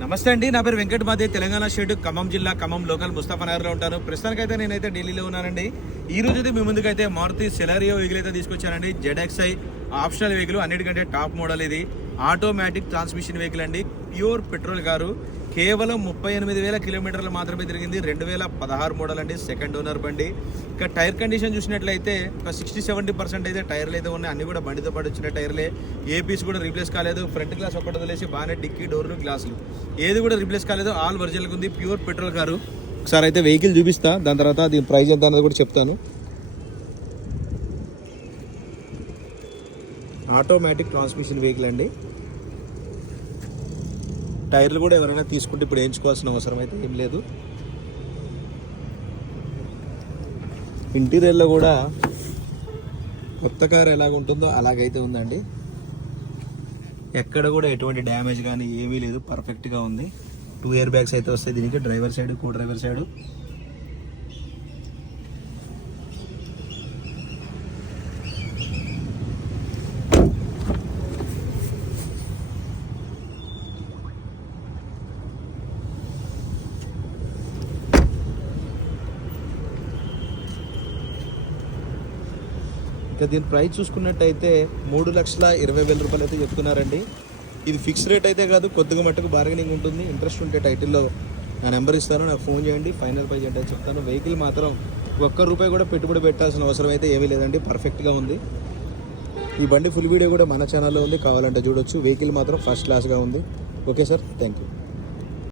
నమస్తే అండి, నా పేరు వెంకట్ మాదే, తెలంగాణ స్టేట్ ఖమ్మం జిల్లా ఖమ్మం లోకల్ ముస్తాఫానగర్లో ఉంటాను. ప్రస్తుతానికైతే నేనైతే ఢిల్లీలో ఉన్నానండి. ఈ రోజు అయితే మీ ముందుకైతే మారుతి సెలారియో వెహికల్ అయితే తీసుకొచ్చానండి. ZXi ఆప్షనల్ వెహికల్, అన్నిటికంటే టాప్ మోడల్. ఇది ఆటోమేటిక్ ట్రాన్స్మిషన్ వెహికల్ అండి. Pure petrol car. కేవలం 38,000 కిలోమీటర్లు మాత్రమే తిరిగింది. 2016 మోడల్ అండి. సెకండ్ ఓనర్ బండి. ఇక టైర్ కండిషన్ చూసినట్లయితే ఒక 60-70% అయితే టైర్లు అయితే ఉన్నాయి. అన్ని కూడా బండితో పాటు వచ్చిన టైర్లే. ఏ పీస్ కూడా రీప్లేస్ కాలేదు. ఫ్రంట్ గ్లాస్ ఒకటి వదిలేసి బాగానే డిక్కీ, డోర్లు, గ్లాసులు ఏది కూడా రీప్లేస్ కాలేదు. ఆల్ ఒరిజినల్గా ఉంది. Pure petrol car. ఒకసారి అయితే వెహికల్ చూపిస్తా, దాని తర్వాత దీని ప్రైస్ ఎంత అన్నది కూడా చెప్తాను. ఆటోమేటిక్ ట్రాన్స్మిషన్ వెహికల్ అండి. టైర్లు కూడా ఎవరైనా తీసుకుంటే ఇప్పుడు వేయించుకోవాల్సిన అవసరం అయితే ఏం లేదు. ఇంటీరియర్లో కూడా కొత్త కారు ఎలాగ ఉంటుందో అలాగైతే ఉందండి. ఎక్కడ కూడా ఎటువంటి డ్యామేజ్ కానీ ఏమీ లేదు, పర్ఫెక్ట్గా ఉంది. 2 ఇయర్ బ్యాగ్స్ అయితే వస్తాయి దీనికి, డ్రైవర్ సైడ్, కో డ్రైవర్ సైడ్. ఇక దీని ప్రైస్ చూసుకున్నట్టయితే 3,20,000 రూపాయలు అయితే చెప్తున్నారండి. ఇది ఫిక్స్ రేట్ అయితే కాదు, కొద్దిగా మట్టుకు బార్గెనింగ్ ఉంటుంది. ఇంట్రెస్ట్ ఉంటే టైటిల్లో నా నెంబర్ ఇస్తాను, నాకు ఫోన్ చేయండి. ఫైనల్ ప్రైస్ అంటే చెప్తాను. వెహికల్ మాత్రం ₹1 కూడా పెట్టుబడి పెట్టాల్సిన అవసరం అయితే ఏమీ లేదండి, పర్ఫెక్ట్గా ఉంది. ఈ బండి ఫుల్ వీడియో కూడా మన ఛానల్లో ఉంది, కావాలంటే చూడొచ్చు. వెహికల్ మాత్రం ఫస్ట్ క్లాస్గా ఉంది. Okay sir, thank you.